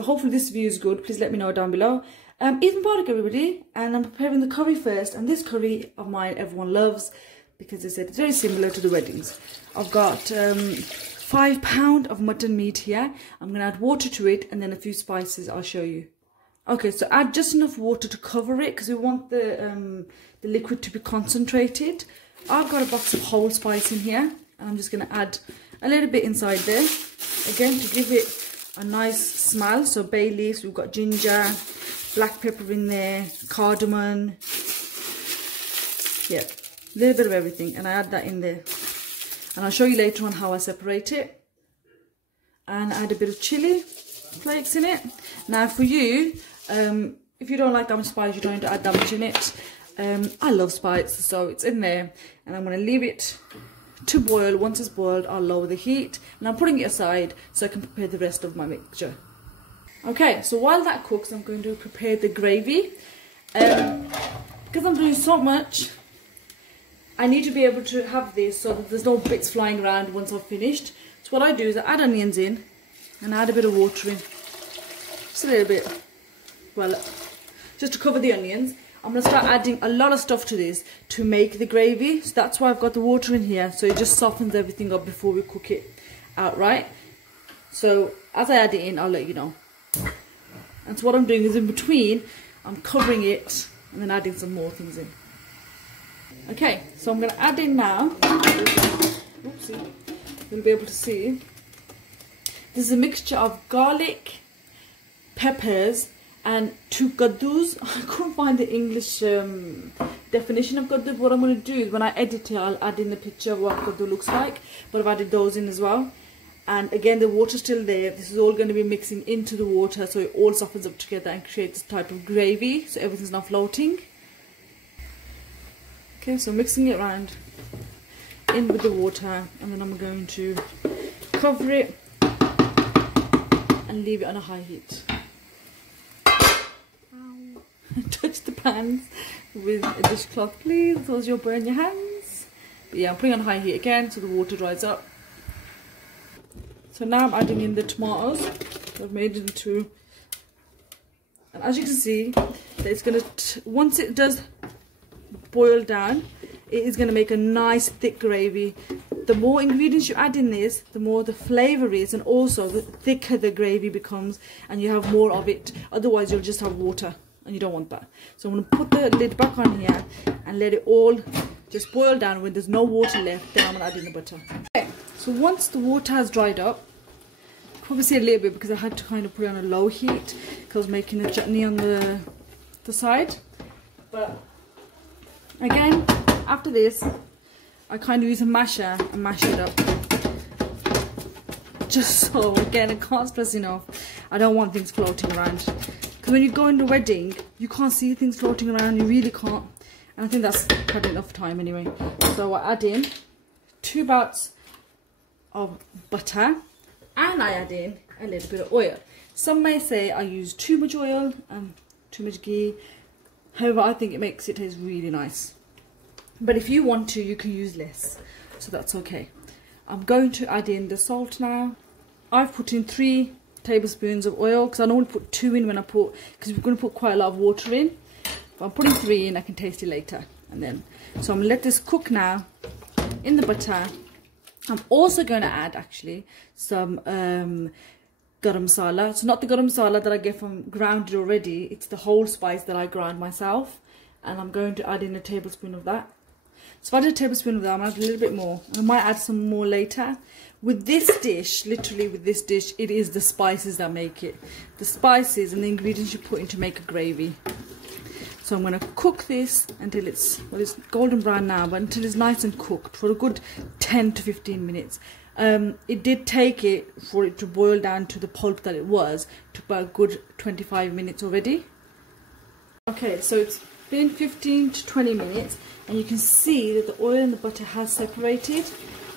So hopefully this view is good. Please let me know down below. Eid Mubarak everybody, and I'm preparing the curry first, and this curry of mine everyone loves because they said it's very similar to the weddings. I've got £5 of mutton meat here. I'm going to add water to it and then a few spices. I'll show you. Okay, so add just enough water to cover it because we want the liquid to be concentrated. I've got a box of whole spice in here, and I'm just going to add a little bit inside there. Again, to give it a nice smell. So bay leaves, we've got ginger, black pepper in there, cardamom. Yeah, a little bit of everything, and I add that in there. And I'll show you later on how I separate it. And add a bit of chilli flakes in it. Now for you, if you don't like that much spice, you don't need to add that much in it. I love spice, so it's in there. And I'm going to leave it to boil. Once it's boiled, I'll lower the heat. And I'm putting it aside so I can prepare the rest of my mixture. Okay, so while that cooks, I'm going to prepare the gravy. Because I'm doing so much, I need to be able to have this so that there's no bits flying around once I've finished. So what I do is I add onions in and add a bit of water in. Just a little bit. Well, just to cover the onions. I'm going to start adding a lot of stuff to this to make the gravy. So that's why I've got the water in here. So it just softens everything up before we cook it outright. So as I add it in, I'll let you know. And so what I'm doing is in between, I'm covering it and then adding some more things in. Okay, so I'm going to add in now. Oopsie. You'll be able to see. This is a mixture of garlic, peppers, and 2 kadoos. I couldn't find the English definition of kadoo. What I'm going to do is when I edit it, I'll add in the picture of what kadoo looks like. But I've added those in as well. And again, the water's still there. This is all going to be mixing into the water so it all softens up together and creates this type of gravy. So everything's not floating. Okay, so mixing it around in with the water, and then I'm going to cover it and leave it on a high heat. Ow. Touch the pans with a dishcloth, please, otherwise you'll burn your hands. But yeah, I'm putting on high heat again so the water dries up. So now I'm adding in the tomatoes. I've made it into, and as you can see, it's going to, once it does boil down, it is going to make a nice thick gravy. The more ingredients you add in this, the more the flavour is, and also the thicker the gravy becomes, and you have more of it. Otherwise you'll just have water, and you don't want that. So I'm going to put the lid back on here and let it all just boil down. When there's no water left, then I'm going to add in the butter. Okay, so once the water has dried up, probably see a little bit because I had to kind of put it on a low heat because I was making a chutney on the side. But again, after this, I kind of use a masher and mash it up. Just so, again, I can't stress enough, I don't want things floating around. Because when you go in a wedding, you can't see things floating around, you really can't. And I think that's had enough time anyway. So I add in 2 bouts of butter, and I add in a little bit of oil. Some may say I use too much oil and too much ghee. However, I think it makes it taste really nice. But if you want to, you can use less. So that's okay. I'm going to add in the salt now. I've put in 3 tablespoons of oil because I normally put 2 in when I put, because we're going to put quite a lot of water in. If I'm putting 3 in, I can taste it later. And then, so I'm going to let this cook now in the butter. I'm also going to add actually some garam masala. So not the garam masala that I get from grounded already. It's the whole spice that I grind myself. And I'm going to add in a tablespoon of that. So if I add a tablespoon of that, I'm going to add a little bit more. I might add some more later. With this dish, literally with this dish, it is the spices that make it. The spices and the ingredients you put in to make a gravy. So I'm going to cook this until it's, well, it's golden brown now, but until it's nice and cooked for a good 10 to 15 minutes. It did take it for it to boil down to the pulp that it was to about a good 25 minutes already. Okay, so it's been 15 to 20 minutes and you can see that the oil and the butter has separated.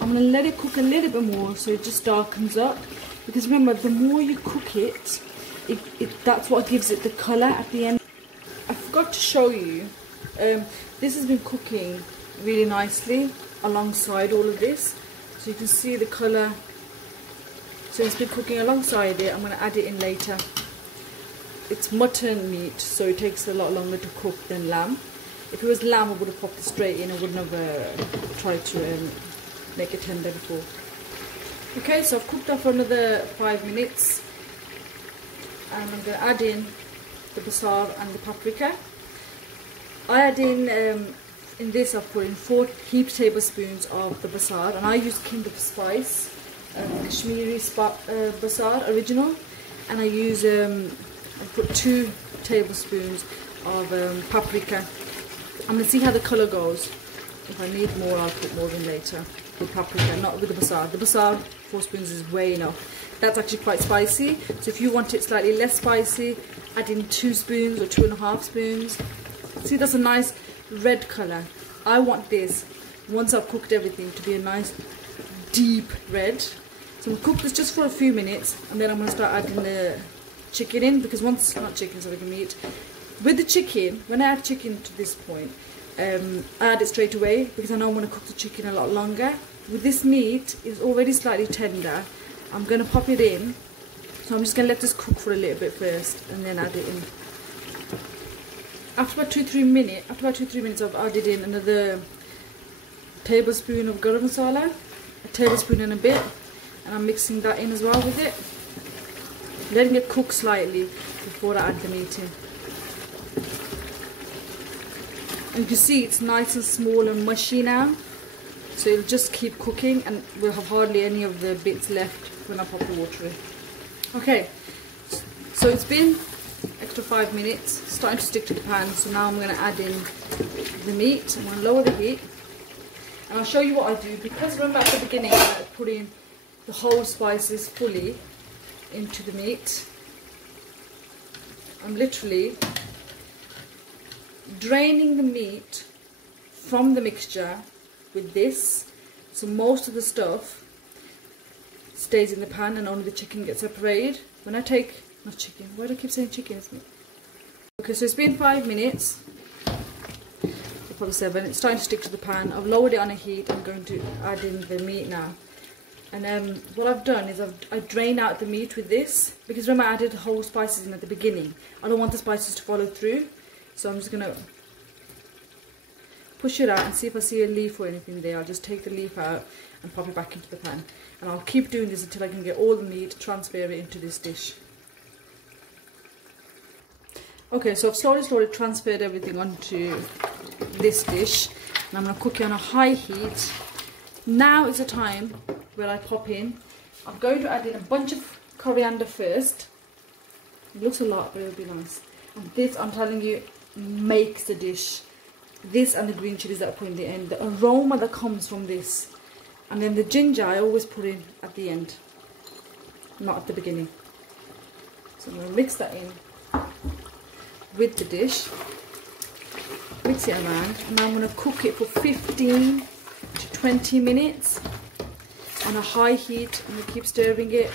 I'm going to let it cook a little bit more so it just darkens up, because remember, the more you cook it, that's what gives it the colour at the end. I forgot to show you, this has been cooking really nicely alongside all of this, so you can see the colour. So it's been cooking alongside it. I'm going to add it in later. it's mutton meat, so it takes a lot longer to cook than lamb. If it was lamb, I would have popped it straight in. I wouldn't have tried to make it tender before. Okay, so I've cooked that for another 5 minutes, and I'm going to add in the Basaar and the paprika. I add in this I've put in 4 heaped tablespoons of the Basaar, and I use King of Spice, Kashmiri Basaar original, and I use I put 2 tablespoons of paprika. I'm going to see how the colour goes. If I need more, I'll put more in later with paprika, not with the Basaar. The Basaar 4 spoons is way enough. That's actually quite spicy, so if you want it slightly less spicy, add in 2 spoons or 2.5 spoons. See, that's a nice red colour. I want this, once I've cooked everything, to be a nice deep red. So I'm going to cook this just for a few minutes, and then I'm going to start adding the chicken in, because once, not chicken, so I can meat. With the chicken, when I add chicken to this point, I add it straight away, because I know I'm going to cook the chicken a lot longer. With this meat, it's already slightly tender. I'm going to pop it in, so I'm just going to let this cook for a little bit first, and then add it in. After about 2-3 minutes, I've added in another tablespoon of garam masala, a tablespoon and a bit, and I'm mixing that in as well with it, letting it cook slightly before I add the meat in. And you can see it's nice and small and mushy now, so it'll just keep cooking, and we'll have hardly any of the bits left when I pop the water in. Okay, so it's been extra 5 minutes, starting to stick to the pan, so now I'm going to add in the meat. I'm going to lower the heat, and I'll show you what I do, because remember at the beginning I put in the whole spices fully into the meat. I'm literally draining the meat from the mixture with this, so most of the stuff stays in the pan and only the chicken gets separated. When I take, not chicken, why do I keep saying chicken? Isn't it? Okay, so it's been 5 minutes, probably 7. It's starting to stick to the pan. I've lowered it on a heat. I'm going to add in the meat now. And what I've done is I've drained out the meat with this, because remember I added whole spices in at the beginning. I don't want the spices to follow through, so I'm just going to push it out and see if I see a leaf or anything there. I'll just take the leaf out and pop it back into the pan. And I'll keep doing this until I can get all the meat, transfer it into this dish. Okay, so I've slowly transferred everything onto this dish, and I'm going to cook it on a high heat. Now is the time where I pop in. I'm going to add in a bunch of coriander first. It looks a lot, but it'll be nice. And this, I'm telling you, makes the dish. This and the green chilies that I put in the end, the aroma that comes from this. And then the ginger I always put in at the end, not at the beginning. So I'm going to mix that in with the dish, mix it around, and now I'm going to cook it for 15 to 20 minutes on a high heat. I'm going to keep stirring it,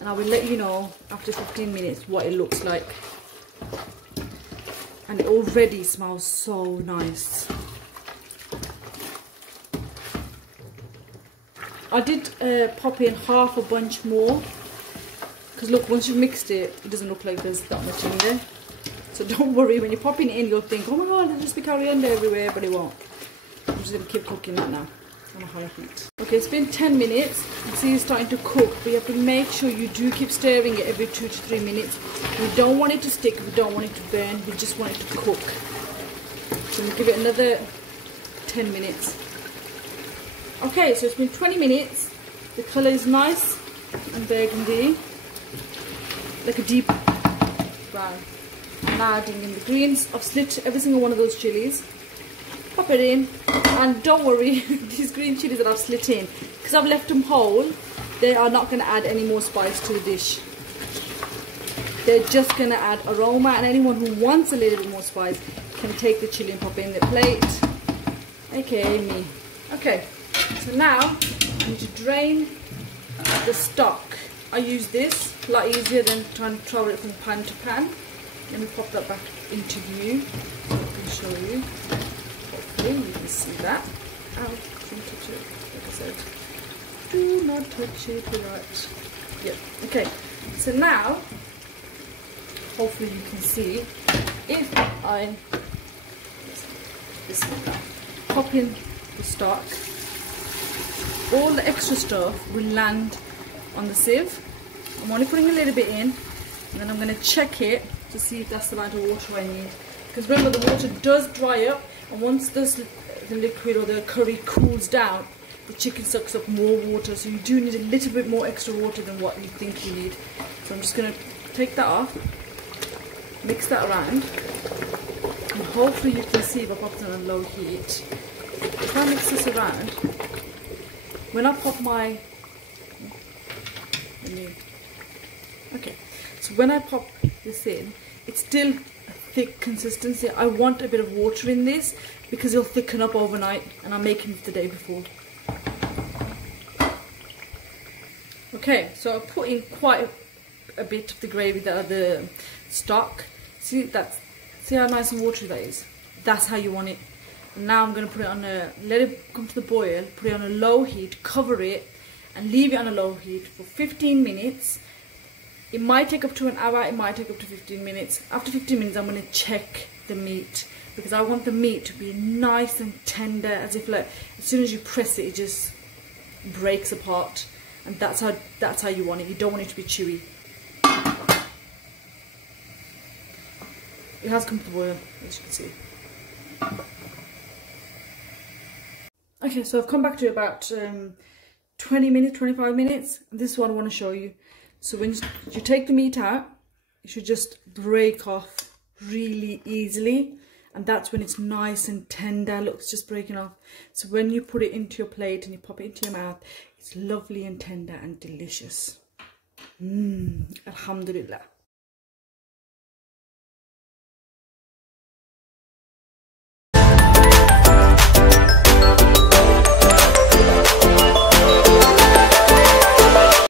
and I will let you know after 15 minutes what it looks like. And it already smells so nice. I did pop in half a bunch more, because look, once you've mixed it, it doesn't look like there's that much in there. So don't worry, when you're popping it in, you'll think, oh my god, there's just be coriander everywhere, but it won't. I'm just going to keep cooking that now on a high heat. Okay, it's been 10 minutes. You see it's starting to cook, but you have to make sure you do keep stirring it every 2 to 3 minutes. We don't want it to stick, we don't want it to burn, we just want it to cook. So I'm going to give it another 10 minutes. Okay, so it's been 20 minutes. The colour is nice and burgundy, like a deep brown. I'm now adding in the greens. I've slit every single one of those chilies. Pop it in, and don't worry, these green chilies that I've slit in, because I've left them whole, they are not going to add any more spice to the dish. They're just going to add aroma, and anyone who wants a little bit more spice can take the chili and pop it in their plate, aka me. Okay, so now I need to drain the stock. I use this, a lot easier than trying to travel it from pan to pan. Let me pop that back into view so I can show you. Hopefully you can see that. Ow, don't touch it, like I said. Do not touch it with that. Yep, okay. So now hopefully you can see, if I pop in the stock, all the extra stuff will land on the sieve. I'm only putting a little bit in, and then I'm going to check it to see if that's the amount of water I need. Because remember, the water does dry up, and once the liquid or the curry cools down, the chicken sucks up more water, so you do need a little bit more extra water than what you think you need. So I'm just going to take that off, mix that around, and hopefully you can see if I pop it on a low heat. If I mix this around, when I pop my... Okay, so when I pop this in, it's still a thick consistency. I want a bit of water in this because it'll thicken up overnight, and I'm making it the day before. Okay, so I put in quite a bit of the gravy, the stock. See how nice and watery that is? That's how you want it. And now I'm going to put it on let it come to the boil, put it on a low heat, cover it, and leave it on a low heat for 15 minutes. It might take up to an hour, it might take up to 15 minutes. After 15 minutes, I'm going to check the meat, because I want the meat to be nice and tender, as if like as soon as you press it, it just breaks apart. And that's how you want it. You don't want it to be chewy. It has come to the boil, as you can see. Okay, so I've come back to about 20 minutes, 25 minutes. And this is what I want to show you. So when you take the meat out, it should just break off really easily. And that's when it's nice and tender. Look, it's just breaking off. So when you put it into your plate and you pop it into your mouth, it's lovely and tender and delicious. Alhamdulillah.